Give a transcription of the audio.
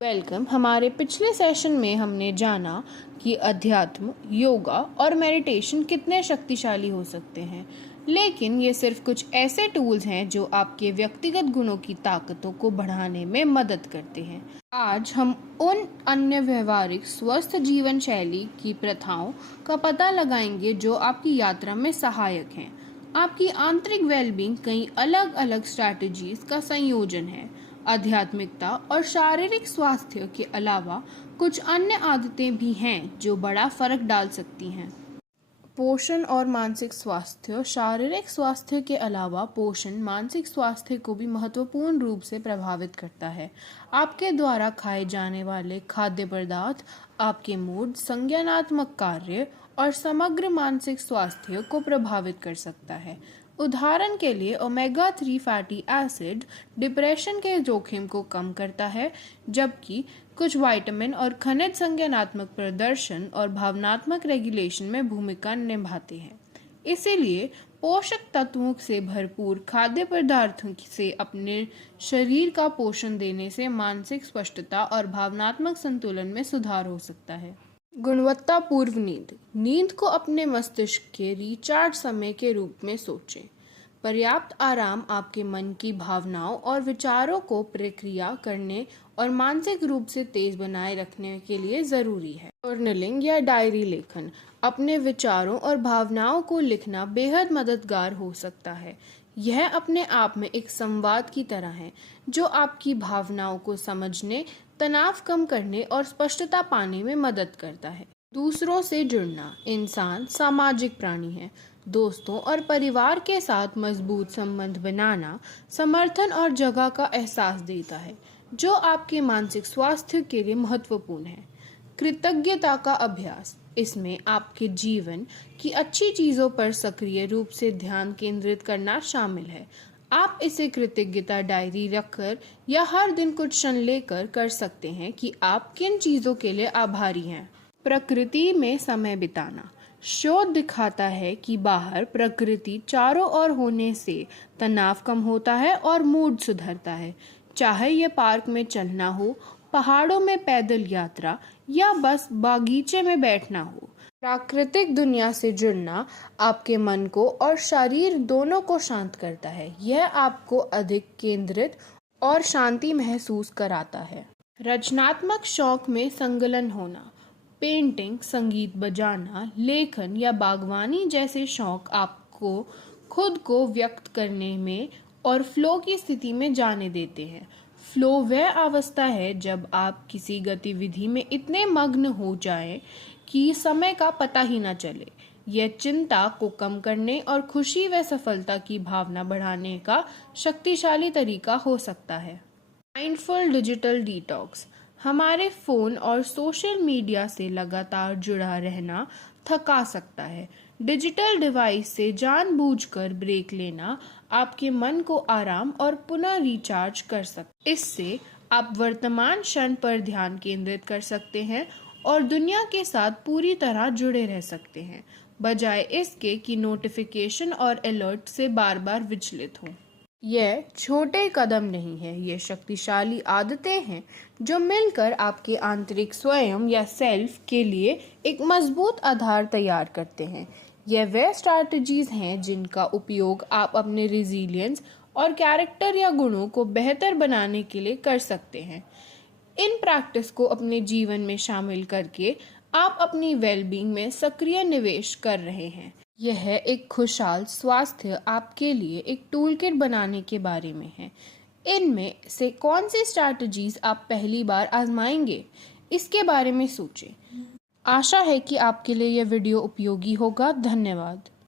Welcome. हमारे पिछले session में हमने जाना कि अध्यात्म, योगा और मेडिटेशन कितने शक्तिशाली हो सकते हैं, लेकिन ये सिर्फ कुछ ऐसे टूल्स हैं जो आपके व्यक्तिगत गुणों की ताकतों को बढ़ाने में मदद करते हैं। आज हम उन अन्य व्यवहारिक स्वस्थ जीवन शैली की प्रथाओं का पता लगाएंगे जो आपकी यात्रा में सहायक हैं। आपकी आंतरिक वेलबींग कई अलग अलग स्ट्रैटेजीज का संयोजन है। आध्यात्मिकता और शारीरिक स्वास्थ्य के अलावा कुछ अन्य आदतें भी हैं जो बड़ा फर्क डाल सकती हैं। पोषण और मानसिक स्वास्थ्य। शारीरिक स्वास्थ्य के अलावा पोषण मानसिक स्वास्थ्य को भी महत्वपूर्ण रूप से प्रभावित करता है। आपके द्वारा खाए जाने वाले खाद्य पदार्थ आपके मूड, संज्ञानात्मक कार्य और समग्र मानसिक स्वास्थ्य को प्रभावित कर सकता है। उदाहरण के लिए ओमेगा 3 फैटी एसिड डिप्रेशन के जोखिम को कम करता है, जबकि कुछ विटामिन और खनिज संज्ञानात्मक प्रदर्शन और भावनात्मक रेगुलेशन में भूमिका निभाते हैं। इसीलिए पोषक तत्वों से भरपूर खाद्य पदार्थों से अपने शरीर का पोषण देने से मानसिक स्पष्टता और भावनात्मक संतुलन में सुधार हो सकता है। गुणवत्तापूर्ण नींद। नींद को अपने मस्तिष्क के रिचार्ज समय के रूप में सोचें। पर्याप्त आराम आपके मन की भावनाओं और विचारों को प्रक्रिया करने और मानसिक रूप से तेज बनाए रखने के लिए जरूरी है। जर्नलिंग या डायरी लेखन। अपने विचारों और भावनाओं को लिखना बेहद मददगार हो सकता है। यह अपने आप में एक संवाद की तरह है जो आपकी भावनाओं को समझने, तनाव कम करने और स्पष्टता पाने में मदद करता है। दूसरों से जुड़ना। इंसान सामाजिक प्राणी है। दोस्तों और परिवार के साथ मजबूत संबंध बनाना समर्थन और जगह का एहसास देता है, जो आपके मानसिक स्वास्थ्य के लिए महत्वपूर्ण है। कृतज्ञता का अभ्यास। इसमें आपके जीवन की अच्छी चीजों पर सक्रिय रूप से ध्यान केंद्रित करना शामिल है। आप इसे कृतज्ञता डायरी रखकर या हर दिन कुछ क्षण लेकर कर सकते हैं कि आप किन चीजों के लिए आभारी हैं। प्रकृति में समय बिताना। शोध दिखाता है कि बाहर प्रकृति चारों ओर होने से तनाव कम होता है और मूड सुधरता है। चाहे यह पार्क में चलना हो, पहाड़ों में पैदल यात्रा या बस बागीचे में बैठना हो। प्राकृतिक दुनिया से जुड़ना आपके मन को और शरीर दोनों को शांत करता है। यह आपको अधिक केंद्रित और शांति महसूस कराता है। रचनात्मक शौक में संलग्न होना। पेंटिंग, संगीत बजाना, लेखन या बागवानी जैसे शौक आपको खुद को व्यक्त करने में और फ्लो की स्थिति में जाने देते हैं। फ्लो वह अवस्था है जब आप किसी गतिविधि में इतने मग्न हो जाएं कि समय का पता ही न चले। यह चिंता को कम करने और खुशी व सफलता की भावना बढ़ाने का शक्तिशाली तरीका हो सकता है। Mindful digital detox. हमारे फोन और सोशल मीडिया से लगातार जुड़ा रहना थका सकता है। डिजिटल डिवाइस से जानबूझकर ब्रेक लेना आपके मन को आराम और पुनः रिचार्ज कर सकता है। इससे आप वर्तमान क्षण पर ध्यान केंद्रित कर सकते हैं और दुनिया के साथ पूरी तरह जुड़े रह सकते हैं, बजाय इसके कि नोटिफिकेशन और अलर्ट से बार बार विचलित हों। यह छोटे कदम नहीं है, ये शक्तिशाली आदतें हैं जो मिलकर आपके आंतरिक स्वयं या सेल्फ के लिए एक मजबूत आधार तैयार करते हैं। यह वे स्ट्रैटेजीज हैं जिनका उपयोग आप अपने रिजिलियंस और कैरेक्टर या गुणों को बेहतर बनाने के लिए कर सकते हैं। इन प्रैक्टिस को अपने जीवन में शामिल करके आप अपनी वेलबींग में सक्रिय निवेश कर रहे हैं। यह एक खुशहाल स्वास्थ्य आपके लिए एक टूलकिट बनाने के बारे में है। इनमें से कौन सी स्ट्रैटेजीज आप पहली बार आजमाएंगे, इसके बारे में सोचें। आशा है कि आपके लिए यह वीडियो उपयोगी होगा। धन्यवाद।